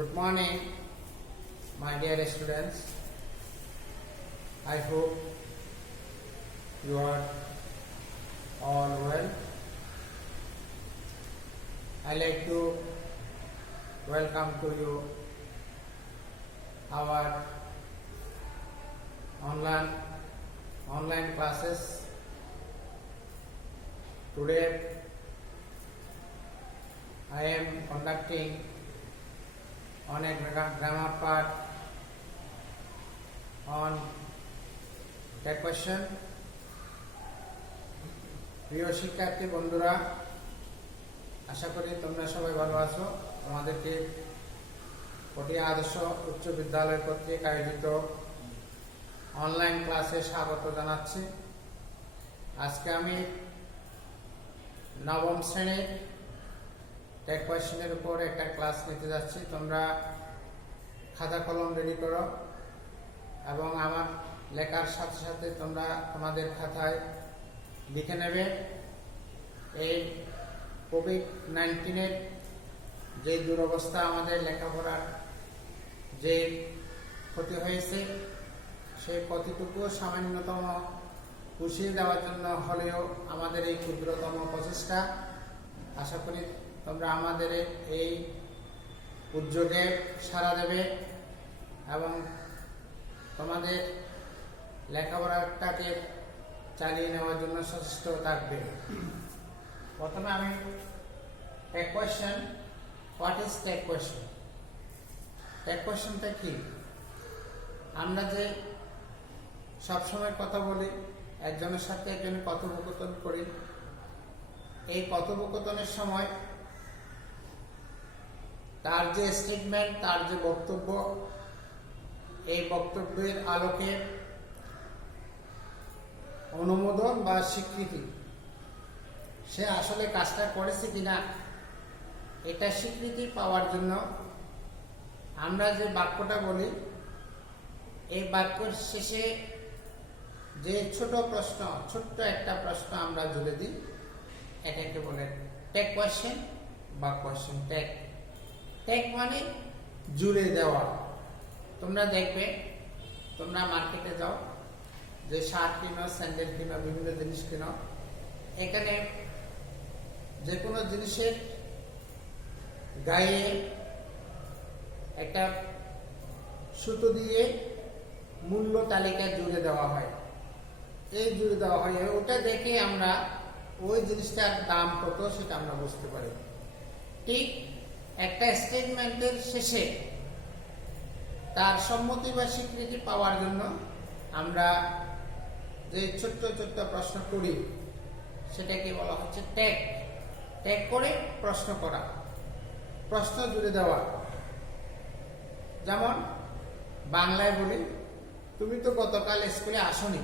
Good morning, my dear students. I hope you are all well. I like to welcome to you our online classes. Today I am conducting on a grammar part on that question. প্রিয় শিক্ষার্থী বন্ধুরা, আশা করি তোমরা সবাই ভালো আছো। আমাদেরকে পটিয়া আদর্শ উচ্চ বিদ্যালয় কর্তৃক আয়োজিত অনলাইন ক্লাসে স্বাগত জানাচ্ছি। আজকে আমি নবম শ্রেণীর টেক কোয়েশ্চেনের উপর একটা ক্লাস নিতে যাচ্ছি। তোমরা খাতা কলম রেডি করো এবং আমার লেখার সাথে সাথে তোমরা তোমাদের খাতায় লিখে নেবে এই কোভিড-19 যে দুরবস্থা, আমাদের লেখাপড়ার যে ক্ষতি হয়েছে, সেই ক্ষতিটুকু সামান্যতম পুষিয়ে দেওয়ার জন্য হলেও আমাদের এই ক্ষুদ্রতম প্রচেষ্টা। আশা করি তোমরা আমাদের এই উদ্যোগে সাড়া দেবে এবং তোমাদের লেখাপড়াটাকে চালিয়ে নেওয়ার জন্য সচেষ্ট থাকবে। প্রথমে আমি tag question, what is tag question? Tag কোয়েশ্চেনটা কি? আমরা যে সবসময় কথা বলি, একজনের সাথে একজনের কথোপকথন করি, এই কথোপকথনের সময় তার যে স্টেটমেন্ট, তার যে বক্তব্য, এই বক্তব্যের আলোকে অনুমোদন বা স্বীকৃতি, সে আসলে কাজটা করেছে কিনা, এটা স্বীকৃতি পাওয়ার জন্য আমরা যে বাক্যটা বলি, এই বাক্যের শেষে যে ছোট্ট একটা প্রশ্ন আমরা জুড়ে দিই, এটাকে বলে টেক কোয়েশ্চেন বা কোয়েশ্চেন টেক। টেক মানে জুড়ে দেওয়া। তোমরা দেখবে, তোমরা মার্কেটে যাও, যে শার্ট কিনো, স্যান্ডেল কিনো, বিভিন্ন জিনিস কিনো, এখানে যে কোনো জিনিসের গায়ে একটা সুতো দিয়ে মূল্য তালিকা জুড়ে দেওয়া হয়। এই জুড়ে দেওয়া হয়, ওটা দেখে আমরা ওই জিনিসটার দাম কত সেটা আমরা বুঝতে পারি। ঠিক একটা স্টেটমেন্টের শেষে তার সম্মতি বা স্বীকৃতি পাওয়ার জন্য আমরা যে ছোট্ট প্রশ্ন করি, সেটাকে বলা হচ্ছে ট্যাগ। ট্যাগ করে প্রশ্ন করা, প্রশ্ন জুড়ে দেওয়া। যেমন বাংলায় বলি, তুমি তো গতকাল স্কুলে আসোনি,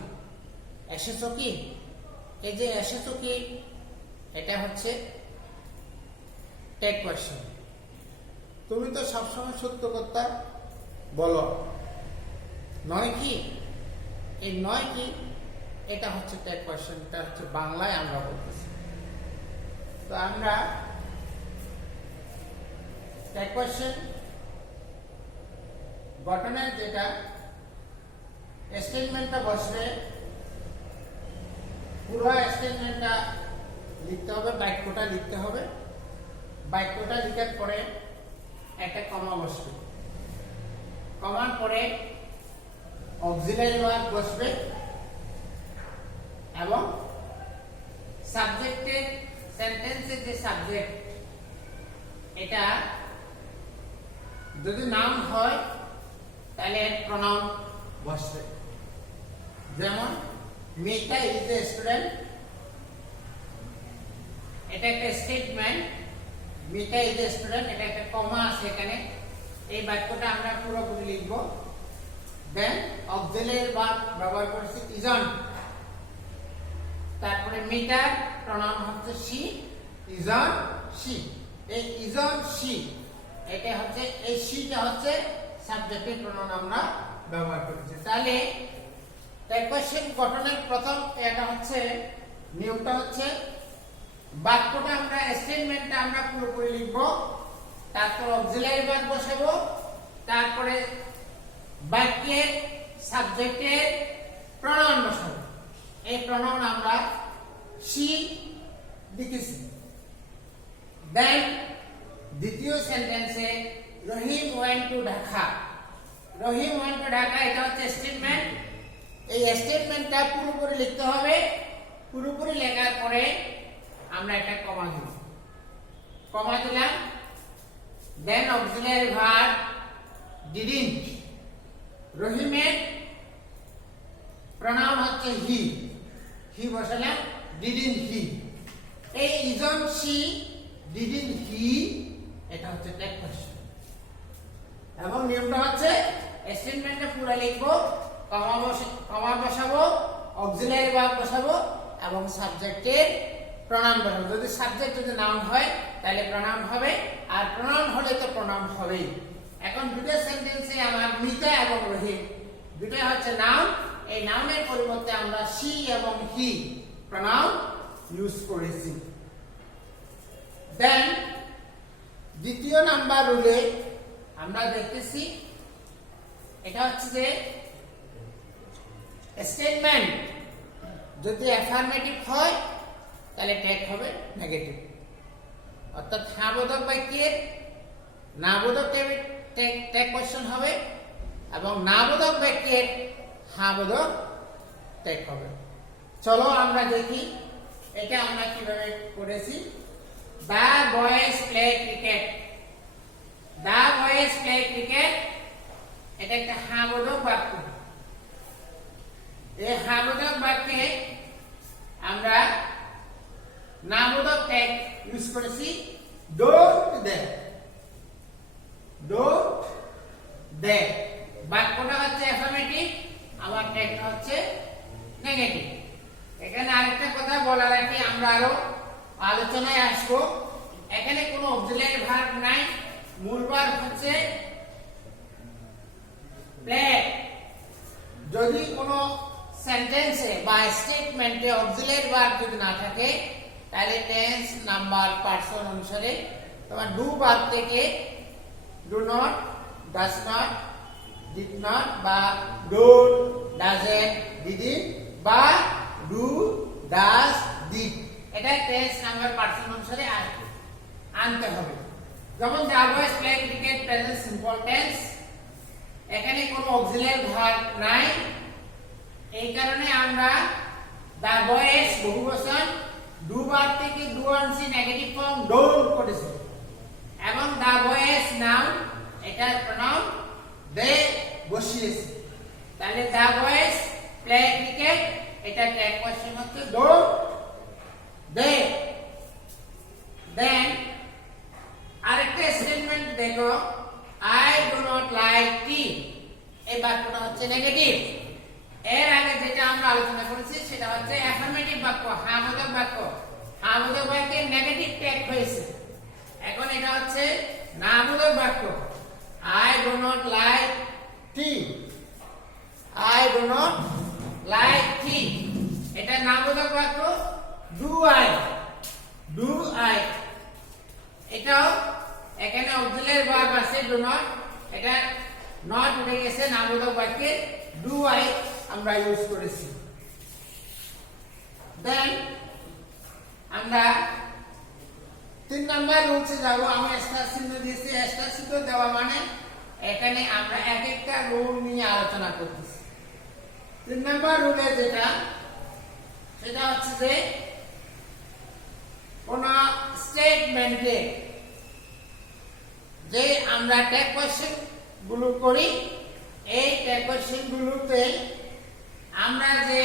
এসেছো কি? এই যে এসেছো কি, এটা হচ্ছে ট্যাগ কোয়েশ্চেন। তুমি তো সবসময় সত্য কথা বলো, নয় কি? এই নয় কি, এটা হচ্ছে ট্যাগ কোয়েশ্চেন। এটা হচ্ছে বাংলায় আমরা বলতেছি। তো আমরা ট্যাগ কোয়েশ্চেন গঠনের যেটা স্টেটমেন্টটা বসবে, পুরো স্টেটমেন্টটা লিখতে হবে, বাক্যটা লিখতে হবে। বাক্যটা লিখার পরে একটা কমা বসবে, কমার পরে অক্সিলারি ভার্ব বসবে এবং সাবজেক্টের, সেন্টেন্সের যে সাবজেক্ট, এটা যদি নাম হয় তাহলে প্রনাউন বসবে। যেমন মিতা ইজ এ স্টুডেন্ট, এটা একটা statement. Mita is a student, এটা একটা কমা আছে এখানে। এই বাক্যটা আমরা পুরোপুরি লিখব। দেন অক্সিলারি ভার্ব ব্যবহার করেছি ইজন। তারপরে মিটার প্রনাউন হচ্ছে শি, ইজন শি। এই ইজন শি, এটা হচ্ছে, এই শিটা হচ্ছে সাবজেক্টের প্রনাউন আমরা ব্যবহার করেছি। তাহলে টেক কোয়েশ্চেন গঠনের প্রথম এটা হচ্ছে নিয়মটা হচ্ছে বাক্যটা আমরা, স্টেটমেন্টটা আমরা পুরোপুরি লিখব, তারপর অক্সিলারি ভার্ব বসাবো, তারপরে বাক্যের সাবজেক্টের প্রনাউন বসাবো। এই প্রনাউন আমরা she লিখেছি। দেন দ্বিতীয় সেন্টেন্সে Rahim went to Dhaka. Rahim went to Dhaka এটা হচ্ছে স্টেটমেন্ট। এই স্টেটমেন্টটা পুরোপুরি লিখতে হবে। পুরোপুরি লেখার পরে আমরা একটা কমা দিব। কমা দিলাম, দেন অক্সিলারি ভার্ব ডিডন্ট। রহিমের প্রনাউন হচ্ছে হি, হি বসালাম, ডিডন্ট হি। এই ইজন সি ডিডন্ট হি, এটা হচ্ছে টেক কোশ্চেন। এবং নিয়মটা হচ্ছে স্টেটমেন্টটা পুরো লিখবো, কমা বসাবো, অক্সিলারি ভার্ব বসাবো এবং সাবজেক্টের প্রনাউন বসাবো। যদি সাবজেক্ট যদি নাউন হয় তাহলে প্রনাউন হবে, আর প্রনাউন হলে তো প্রনাউন হবেই। এখন দুটো সেন্টেন্সে আমার মিতা এবং রহিম দুটোই হচ্ছে নাউন। এই নাউনের পরিবর্তে আমরা সি এবং হি প্রনাউন ইউজ করেছি। দেন দ্বিতীয় নাম্বার রুলে আমরা দেখতেছি এটা হচ্ছে যে স্টেটমেন্ট যদি অ্যাফার্মেটিভ হয় তাহলে টেক হবে নেগেটিভ, অর্থাৎ হ্যাঁ বোধক বাক্যের না বোধক টেক কোশ্চেন হবে এবং না বোধক বাক্যের হ্যাঁ বোধক টেক হবে। চলো আমরা দেখি এটা আমরা কিভাবে করেছি। দা বয়েজ প্লে ক্রিকেট। দা বয়েজ প্লে ক্রিকেট এটা একটা হ্যাঁ বোধক বাক্য। এই হ্যাঁ বোধক বাক্যে আমরা না বোধক টেক ইউজ করেছি ডোন্ট দে। ডোন্ট দে বাক্যটা হচ্ছে অ্যাফার্মেটিভ, আমার টেকটা হচ্ছে নেগেটিভ। এখানে আরেকটা কথা বলা রাখি, আমরা আরো আলোচনায় আসবো। এখানে কোনো অক্সিলারি ভার্ব নাই, মূল ভার্ব হচ্ছে প্লে। যদি কোনো সেন্টেন্সে বা স্টেটমেন্টে অক্সিলারি ভার্ব যদি না থাকে তাহলে টেন্স নাম্বার পার্সন অনুসারে তোমার ডু ভার্ব থেকে do not, does not, did not বা ডোন্ট, ডাজন্ট, ডিডন্ট বা ডু, ডাজ, ডিড এটা টেন্স নাম্বার পার্সন অনুসারে আনতে হবে। যেমন the boys play cricket present simple tense, এখানে কোনো অক্সিলারি ভার্ব নাই, এই কারণে আমরা দা বয়েজ বহুবচন, ডু ভার্ব থেকে ডু আনছি নেগেটিভ ফর্ম ডোন্ট করেছি, এবং দা বয়েজ নাউন এটা প্রনাউন দে বসিয়েছি। তাহলে দা বয়েজ প্লে ক্রিকেট এটা টেক কোশ্চেন হচ্ছে ডোন্ট দে। দেন আরেকটা স্টেটমেন্ট দেখো, আই ডু নট লাইক টি। এই বাক্যটা হচ্ছে নেগেটিভ। এর আগে যেটা আমরা আলোচনা করেছি সেটা হচ্ছে অ্যাফার্মেটিভ বাক্য, হ্যাঁ বোধক বাক্য। হ্যাঁ বোধক বাক্যে নেগেটিভ টেক হয়েছে। এখন এটা হচ্ছে না বোধক বাক্য, I do not like tea. I do not like tea এটা না বোধক বাক্য, ডু আই, ডু আই এটাও এখানে অক্সিলারি ভার্ব আছে ডু নট, এটা নট উঠে গেছে না বোধক বাক্যে ডু আই আমরা ইউজ করেছি। দেন আমরা 3 নাম্বার রুলসে যাব। আমি স্টার চিহ্ন দিয়েছি, স্টার চিহ্ন দেওয়া মানে এখানে আমরা এক একটা রুল নিয়ে আলোচনা করতেছি। 3 নাম্বার রুলে যেটা সেটা হচ্ছে যে কোন স্টেটমেন্টে যে আমরা টেক কোশ্চেন গুলো করি, এই টেক কোশ্চেন গুলোতে আমরা যে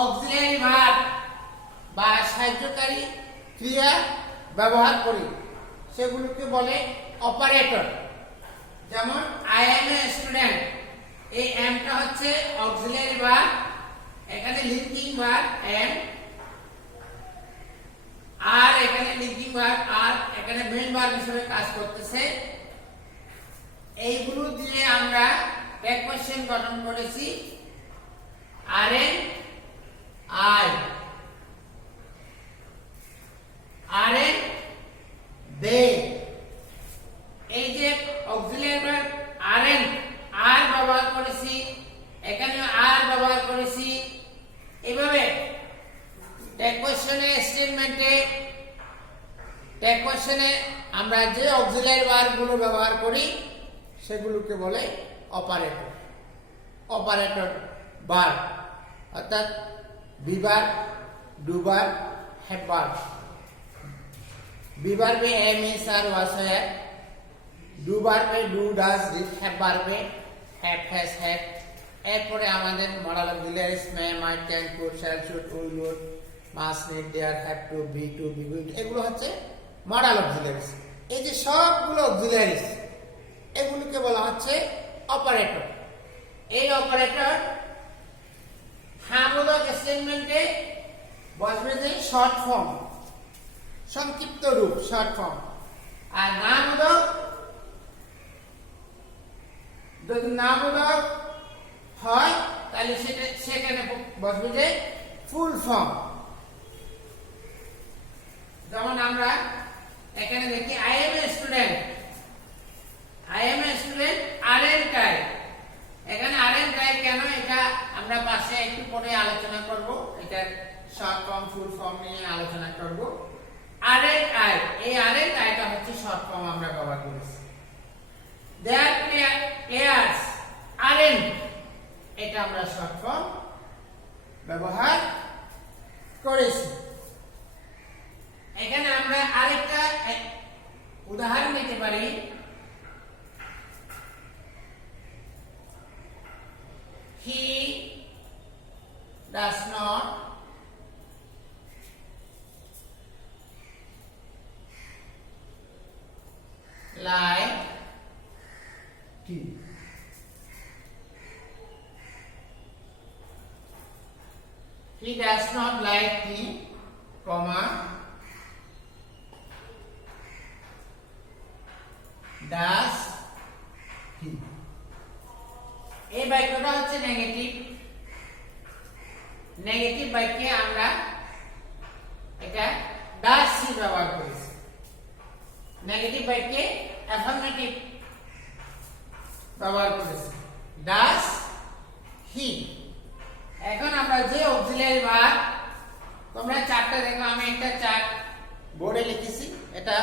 অক্সিলারি ভার্ব বা সাহায্যকারী ক্রিয়া ব্যবহার করি সেগুলোকে বলে অপারেটর। যেমন আই এম এ স্টুডেন্ট, এই এমটা হচ্ছে অক্সিলারি ভার্ব, এখানে লিঙ্কিং ভার্ব এম, আর এখানে লিঙ্কিং ভার্ব আর, এখানে মেইন ভার্ব হিসেবে কাজ করতেছে। এইগুলো দিয়ে আমরা টেক কোশ্চেন গঠন করেছি aren't I, aren't they, tag কোশ্চেনে আমরা যে অক্সিলারি ভার্বগুলো ব্যবহার করি সেগুলোকে বলে অপারেটর। অপারেটর ভার্ব অর্থাৎ be verb, do verb, have verb. Be ভার্বে am, is, are, was, were. Do ভার্বে ডু, ডাজ, ডিড। হ্যাভ ভার্বে হ্যাভ, হ্যাজ, হ্যাড। এরপরে আমাদের modal auxiliaries may, might, can, could, shall, should, will, would, must, need, dare, have to, be, going. এগুলো হচ্ছে modal auxiliaries. এই যে সবগুলো auxiliaries এগুলোকে বলা হচ্ছে অপারেটর। এই অপারেটর হ্যাঁবোধক স্টেটমেন্টে বসবে যে শর্ট ফর্ম, সংক্ষিপ্ত রূপ, শর্ট ফর্ম। আর নামবোধক যদি নামবোধক হয় তাহলে সেখানে বসবে যে ফুল ফর্ম। যেমন আমরা এখানে দেখি I am a student. I am a student aren't I. এখানে আরএন্ট আই কেন, এটা আমরা পাশে একটু পরে আলোচনা করব। এটার শর্ট ফর্ম ফুল ফর্ম নিয়ে আলোচনা করব। আরএন্ট আই, এই আরএন্ট আইটা হচ্ছে শর্ট ফর্ম আমরা ব্যবহার করেছি। দেয়ার প্লেয়ার্স আরএন্ট, এটা আমরা শর্ট ফর্ম ব্যবহার করেছি। এখানে আমরা আরেকটা উদাহরণ নিতে পারি। He does not like tea. He does not like tea, comma, does he. এই বাক্যটা হচ্ছে নেগেটিভ। নেগেটিভ বাক্যে আমরা এটা ডাজ হি ব্যবহার করেছি। নেগেটিভ বাক্যে অ্যাফার্মেটিভ ব্যবহার করেছি, ডাজ হি। এখন আমরা যে অক্সিলারি ভার্ব, তোমরা চারটা দেখো, আমি একটা চার্ট বোর্ডে লিখেছি, এটা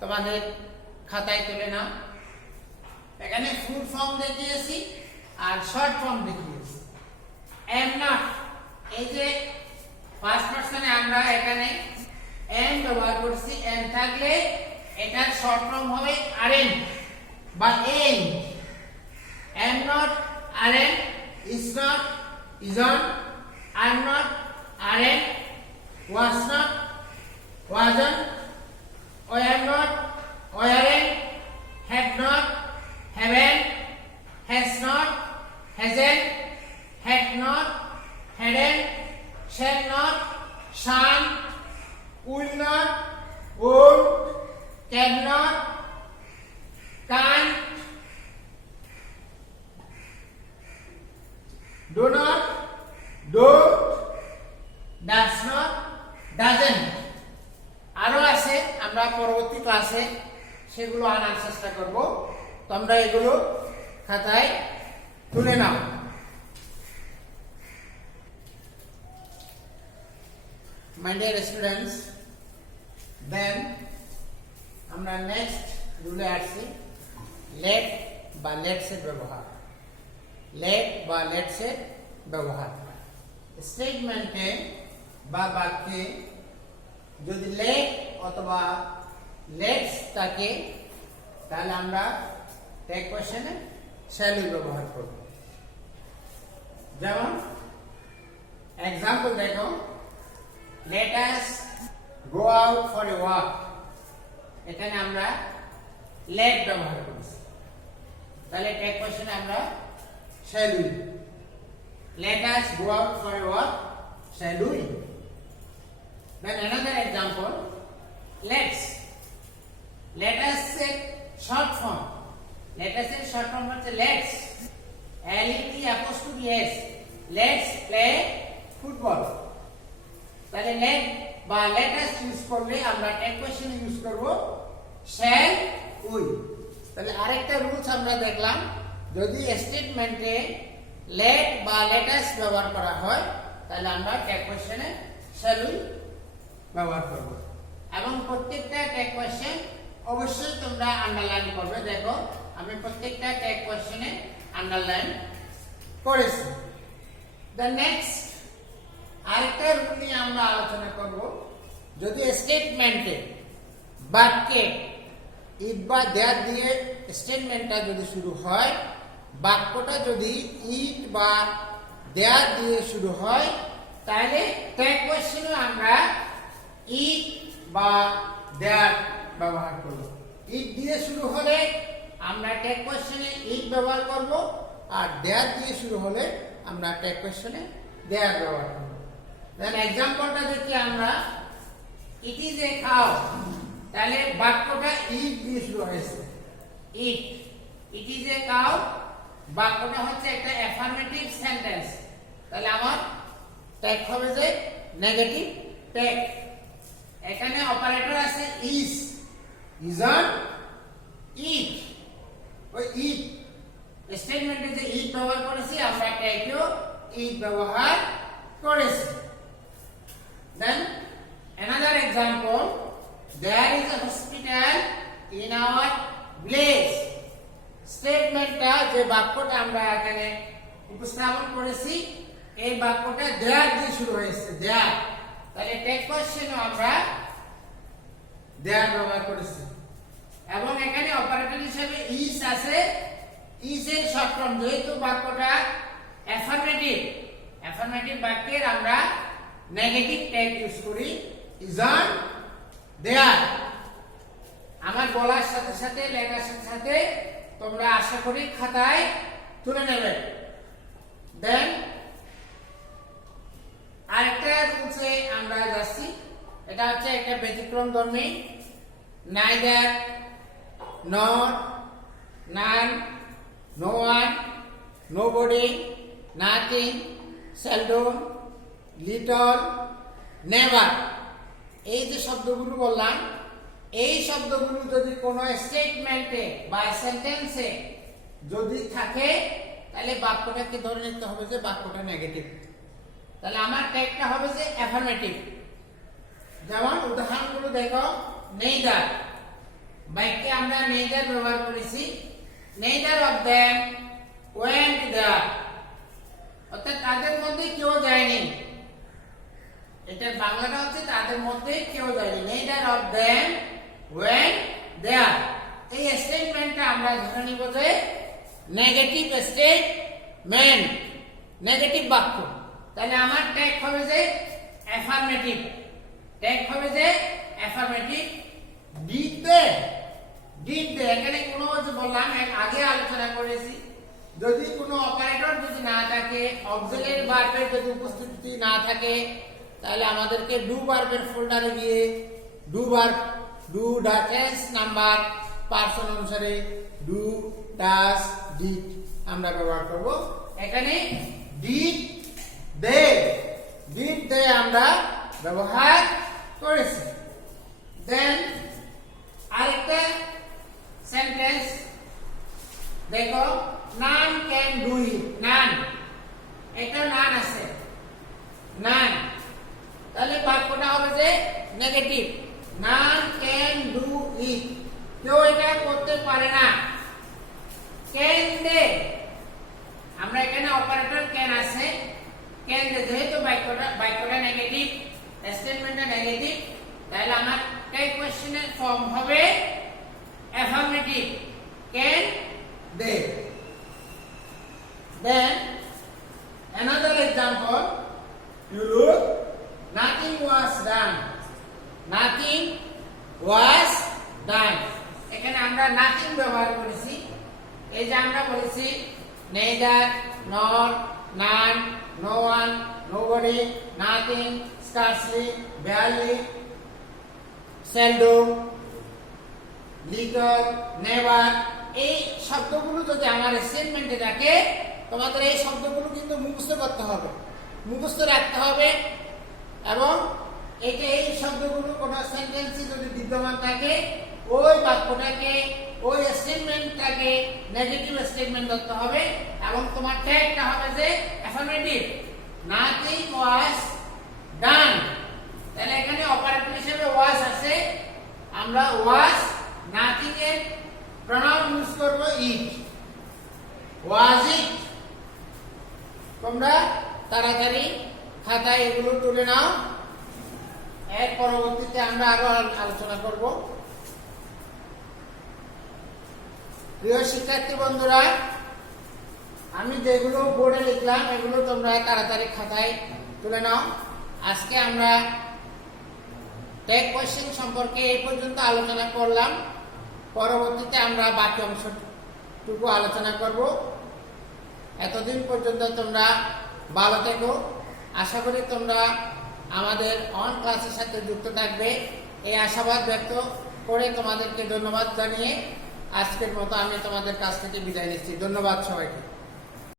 তোমাদের খাতায় তুলে নাও। এখানে ফুল ফর্ম দেখিয়েছি আর শর্ট ফর্ম দেখিয়েছি। এম নট, এই যে ফার্স্ট পারসনে আমরা এখানে এম ব্যবহার করছি। এম থাকলে এটার শর্ট ফর্ম হবে আরএন্ট বা am. Am not aren't, is not isn't, I'm not, aren't, was not, wasn't, were not, weren't, have not, haven't, has not, hasn't, had not, hadn't, shall not, shan't, will not, won't, cannot, can't, do not, don't, does not, doesn't। আরো আছে, আমরা পরবর্তী ক্লাসে সেগুলো আনার চেষ্টা করব। তোমরা এগুলো খাতায় তুলে নাও। My dear students, then আমরা নেক্সট রুলে আসছি, লেট বা লেটস এর ব্যবহার। লেট বা লেটস এর ব্যবহার স্টেটমেন্টে বা বাক্যে যদি লেট অথবা লেটস থাকে তাহলে আমরা ট্যাগ কোশ্চেনে শ্যাল উইল ব্যবহার করব। যেমন এক্সাম্পল দেখো, let us go out for a walk. এখানে আমরা লেট ব্যবহার করেছি, তাহলে ট্যাগ কোশ্চেনে আমরা shall we. Let us go out for a walk, shall we. Then another example, let's. Let us say short form. Let us say short form হচ্ছে let's. L-E-T-apostrophe-S. Let's play football. তাহলে let বা let us use করলে আমরা tag question use করব shall we। তাহলে আরেকটা rules আমরা দেখলাম, যদি স্টেটমেন্টে লেট বা লেটাস ব্যবহার করা হয় তাহলে আমরা ট্যাগ কোশ্চেনে শ্যাল উইল ব্যবহার করব। এবং প্রত্যেকটা ট্যাগ অবশ্যই তোমরা আন্ডারলাইন করবে। দেখো আমি প্রত্যেকটা ট্যাগ কোশ্চেনে আন্ডারলাইন করেছি। দ্য নেক্সট আরেকটা রুল নিয়ে আমরা আলোচনা করব। যদি স্টেটমেন্টে বাক্যে ইট বা দ্যাট দিয়ে স্টেটমেন্টটা যদি শুরু হয়, বাক্যটা যদি ইট বা দ্যাট দিয়ে শুরু হয়, তাহলে ট্যাগ কোশ্চেনে আমরা ইট বা দ্যাট ব্যবহার করব। ইট দিয়ে শুরু হলে আমরা ট্যাগ কোশ্চেনে ইট ব্যবহার করব, আর দ্যাট দিয়ে শুরু হলে আমরা ট্যাগ কোশ্চেনে দ্যাট ব্যবহার করব। দেন एग्जांपलটা দেখি আমরা, ইট ইজ এ কাউ, তাহলে বাক্যটা ইট দিয়ে শুরু হয়েছে। ইট ইজ এ কাউ বাক্যটা হচ্ছে একটা অ্যাফার্মেটিভ সেন্টেন্স, তাহলে আমার ট্যাগ হবে যে নেগেটিভ ট্যাগ। এখানে অপারেটর আছে ইজ, ইজন্ট, ইট। ওই ইট স্টেটমেন্টে যে ইট ব্যবহার করেছি, আমরা ট্যাগেও ইট ব্যবহার করেছি। Then another example, there is a hospital in our village. স্টেটমেন্টটা যে বাক্যটা আমরা এখানে উপস্থাপন করেছি, এই বাক্যটা there দিয়ে শুরু হয়েছে, there, তাহলে ট্যাগ কোশ্চেনে আমরা there ব্যবহার করেছি। এবং এখানে অপারেটর হিসেবে is আছে, is এর শর্ট ফর্ম, যেহেতু বাক্যটা অ্যাফার্মেটিভ বাক্যের আমরা নেগেটিভ ট্যাগ ইউজ করি, ইজন্ট দেয়ার। আমার বলার সাথে সাথে লেখার সাথে সাথে তোমরা আশা করি খাতায় তুলে নেবে। দেন আরেকটা রুলসে আমরা যাচ্ছি, এটা হচ্ছে একটা ব্যতিক্রমধর্মী। Neither, not, none, no one, nobody, nothing, seldom, little, never, এই যে শব্দগুলো বললাম, এই শব্দগুলো যদি কোনো স্টেটমেন্টে বা সেন্টেন্সে যদি থাকে, তাহলে বাক্যটাকে ধরে নিতে হবে যে বাক্যটা নেগেটিভ। তাহলে আমার ট্যাগটা হবে যে অ্যাফার্মেটিভ। যেমন উদাহরণগুলো দেখো, নেইদার বাক্যে আমরা নেইদার ব্যবহার করেছি, neither of them went there, অর্থাৎ তাদের মধ্যে কেউ যায়নি। এটার বাংলাটা হচ্ছে তাদের মধ্যে কেউ যায়নি, neither of them went there. এই স্টেটমেন্টটা আমরা ধরে নিব যে নেগেটিভ স্টেটমেন্ট, নেগেটিভ বাক্য। তাহলে আমার ট্যাগ হবে যে অ্যাফার্মেটিভ, ট্যাগ হবে যে অ্যাফার্মেটিভ। ডিড দে, এখানে কোনো যে বললাম আগে আলোচনা করেছি, যদি কোনো অপারেটর যদি না থাকে, অক্সিলারি ভার্বের যদি উপস্থিতি না থাকে, তাহলে আমাদেরকে ডু ভার্বের ফোল্ডারে গিয়ে do verb, do tense number person অনুসারে ডু, ডাস, ডিড আমরা ব্যবহার করব। এখানে ডিড দে আমরা ব্যবহার করেছি। দেন আরেকটা সেন্টেন্স দেখো, নান ক্যান ডু ইট, নান, এটা নান আছে, নান, তাহলে বাক্যটা হবে যে negative, none can do it, কেউ এটা করতে পারে না। ক্যান দে, আমরা এখানে অপারেটর ক্যান আছে, ক্যান দে, যেহেতু বাক্যটা নেগেটিভ, স্টেটমেন্টটা নেগেটিভ, তাহলে আমার ট্যাগ কোশ্চেনের ফর্ম হবে affirmative, can they. Then another example, you look, nothing was done, nothing was done, এখানে আমরা নাথিং ব্যবহার করেছি। এই যে আমরা বলেছি neither, not, none, no one, nobody, nothing, scarcely, barely, seldom, little, never, এই শব্দগুলো যদি আমার স্টেটমেন্টে থাকে, তোমাদের এই শব্দগুলো কিন্তু মুখস্থ করতে হবে, মুখস্থ রাখতে হবে। এবং এই শব্দগুলো কোনো সেন্টেন্সে যদি বিদ্যমান থাকে, ওই বাক্যটাকে, ওই স্টেটমেন্টটাকে নেগেটিভ স্টেটমেন্ট ধরতে হবে। এবং তোমার ট্যাগটা হবে যে অ্যাফার্মেটিভ, নাথিং ওয়াজ ডান। তাহলে এখানে অপারেটর হিসেবে ওয়াজ আছে, আমরা ওয়াজ নাথিং এর প্রনাউন ইউজ করব ইট। ওয়াজ ইট। তোমরা তাড়াতাড়ি খাতায় এগুলো তুলে নাও, এর পরবর্তীতে আমরা আরো আলোচনা করব। প্রিয় শিক্ষার্থী বন্ধুরা, আমি যেগুলো বোর্ডে লিখলাম এগুলো তোমরা তাড়াতাড়ি খাতায় তুলে নাও। আজকে আমরা ট্যাগ কোশ্চেন সম্পর্কে এই পর্যন্ত আলোচনা করলাম। পরবর্তীতে আমরা বাকি অংশটুকু আলোচনা করব। এতদিন পর্যন্ত তোমরা ভালো থেকো। আশা করি তোমরা আমাদের অন ক্লাসের সাথে যুক্ত থাকবে, এই আশাবাদ ব্যক্ত করে তোমাদেরকে ধন্যবাদ জানিয়ে আজকের মতো আমি তোমাদের কাছ থেকে বিদায় নিচ্ছি। ধন্যবাদ সবাইকে।